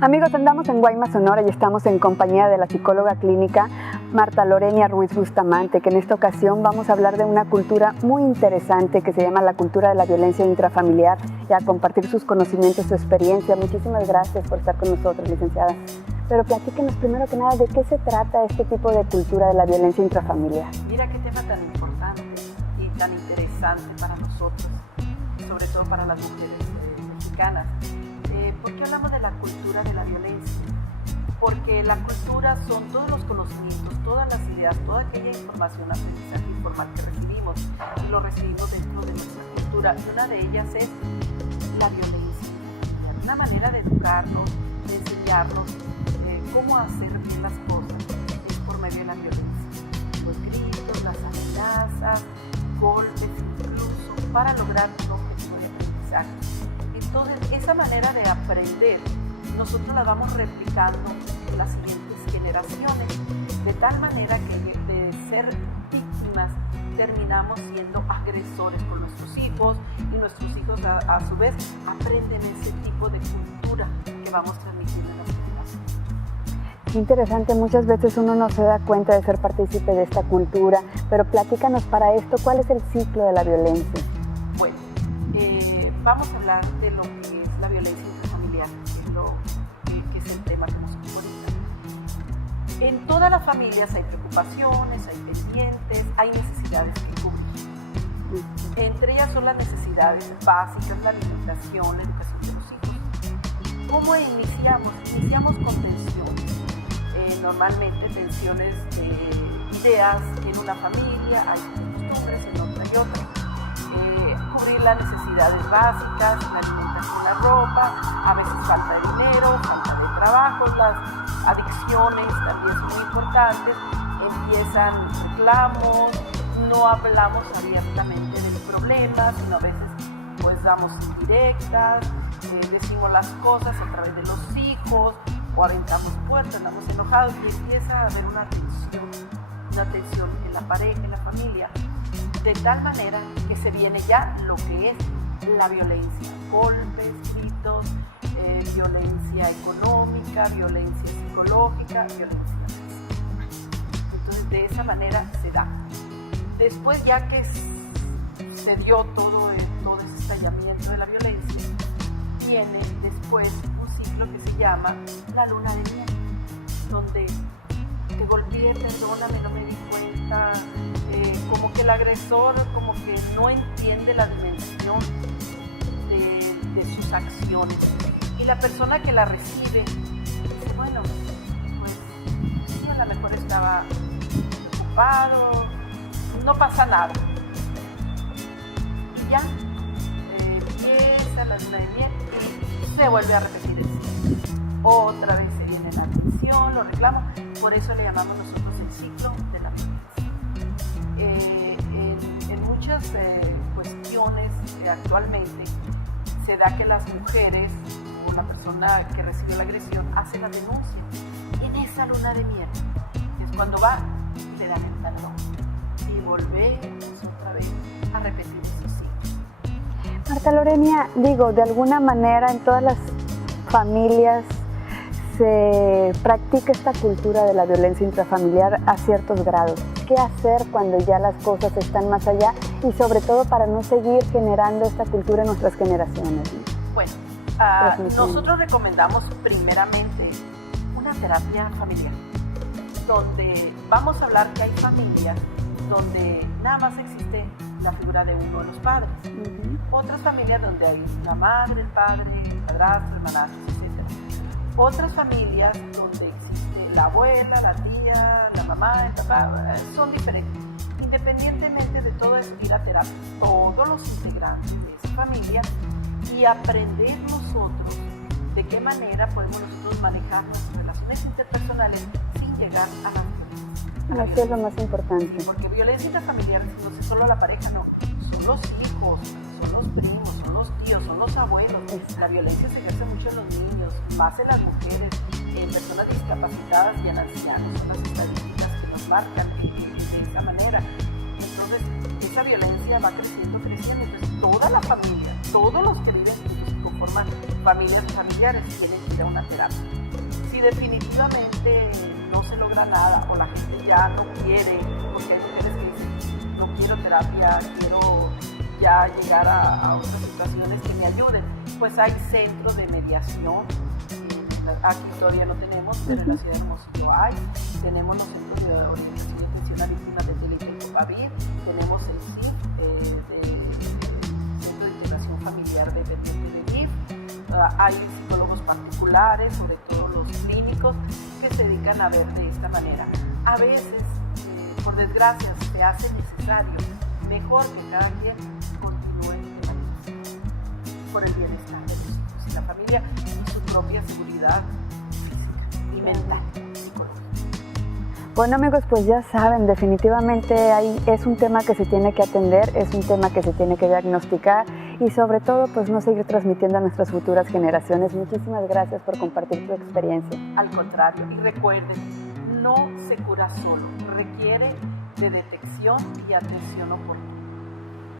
Amigos, andamos en Guaymas, Sonora y estamos en compañía de la psicóloga clínica Marta Lorenia Ruiz Bustamante, que en esta ocasión vamos a hablar de una cultura muy interesante que se llama la cultura de la violencia intrafamiliar y a compartir sus conocimientos, su experiencia. Muchísimas gracias por estar con nosotros, licenciada. Pero platíquenos primero que nada de qué se trata este tipo de cultura de la violencia intrafamiliar. Mira qué tema tan importante y tan interesante para nosotros, sobre todo para las mujeres mexicanas. ¿Por qué hablamos de la cultura de la violencia? Porque la cultura son todos los conocimientos, todas las ideas, toda aquella información, aprendizaje informal que recibimos y lo recibimos dentro de nuestra cultura. Y una de ellas es la violencia, una manera de educarnos, de enseñarnos cómo hacer bien las cosas es por medio de la violencia. Los gritos, las amenazas, golpes incluso, para lograr un objetivo de aprendizaje. Entonces, esa manera de aprender, nosotros la vamos replicando en las siguientes generaciones, de tal manera que de ser víctimas terminamos siendo agresores con nuestros hijos y nuestros hijos a su vez aprenden ese tipo de cultura que vamos transmitiendo en las generaciones. Interesante, muchas veces uno no se da cuenta de ser partícipe de esta cultura, pero platícanos para esto, ¿cuál es el ciclo de la violencia? Bueno, vamos a hablar de lo que es la violencia intrafamiliar, que es el tema que nos ocupa ahorita. En todas las familias hay preocupaciones, hay pendientes, hay necesidades que cubrir. Entre ellas son las necesidades básicas, la alimentación, la educación de los hijos. ¿Cómo iniciamos? Iniciamos con tensiones. Normalmente tensiones de ideas que en una familia hay costumbres, en otra y otra. Cubrir las necesidades básicas, la alimentación, la ropa, a veces falta de dinero, falta de trabajo, las adicciones también son muy importantes, empiezan reclamos, no hablamos abiertamente del problema, sino a veces pues damos indirectas, decimos las cosas a través de los hijos, o aventamos puertas, andamos enojados y empieza a haber una tensión en la pareja, en la familia, de tal manera que se viene ya lo que es la violencia, golpes, gritos, violencia económica, violencia psicológica, violencia física. Entonces de esa manera se da. Después ya que se dio todo ese estallamiento de la violencia, viene después un ciclo que se llama la luna de miel, donde te golpeé, perdóname, no me di cuenta, como que el agresor como que no entiende la dimensión de sus acciones y la persona que la recibe dice, bueno, pues sí, a lo mejor estaba ocupado, no pasa nada. Y ya empieza la luna de miel y se vuelve a repetir el ciclo. Otra vez se viene la atención, los reclamos, por eso le llamamos nosotros el ciclo de la violencia. En muchas cuestiones actualmente se da que las mujeres o la persona que recibió la agresión hace la denuncia en esa luna de miel, es cuando va y le dan el talón y volvemos otra vez a repetir esos ciclos. Marta Lorenia, de alguna manera en todas las familias se practica esta cultura de la violencia intrafamiliar a ciertos grados. ¿Qué hacer cuando ya las cosas están más allá y sobre todo para no seguir generando esta cultura en nuestras generaciones? Bueno, nosotros recomendamos primeramente una terapia familiar, donde vamos a hablar que hay familias donde nada más existe la figura de uno de los padres. Otras familias donde hay la madre, el padre, el padrastro, hermanastros, etc. Otras familias donde existe la abuela, la tía, la mamá, el papá, son diferentes. Independientemente de todo eso, ir a terapia, todos los integrantes de esa familia y aprender nosotros de qué manera podemos nosotros manejar nuestras relaciones interpersonales sin llegar a la violencia. Eso es lo más importante. Sí, porque violencia intrafamiliar no es solo la pareja, no. Son los hijos, son los primos, son los tíos, son los abuelos. La violencia se ejerce mucho en los niños, más en las mujeres, en personas discapacitadas y en ancianos. Son las estadísticas que nos marcan de esa manera. Entonces, esa violencia va creciendo. Entonces, toda la familia, todos los que viven juntos conforman familias familiares tienen que ir a una terapia. Si definitivamente no se logra nada o la gente ya no quiere, porque hay mujeres que dicen, no quiero terapia, quiero ya llegar a otras situaciones que me ayuden, pues hay centros de mediación. Aquí todavía no tenemos, pero en la ciudad de Hermosillo hay. Tenemos los centros de orientación y atención a víctimas de delito en Copavir, tenemos el CIF, Centro de Integración Familiar dependiente de DIF. Hay psicólogos particulares, sobre todo los clínicos, que se dedican a ver de esta manera. A veces, por desgracia, se hace necesario, mejor que cada quien continúe de manera por el bienestar de los hijos y la familia y su propia seguridad física y mental, psicológica. Bueno, amigos, pues ya saben, definitivamente ahí es un tema que se tiene que atender, es un tema que se tiene que diagnosticar y sobre todo pues no seguir transmitiendo a nuestras futuras generaciones. Muchísimas gracias por compartir tu experiencia. Al contrario, y recuerden, no se cura solo, requiere de detección y atención oportuna.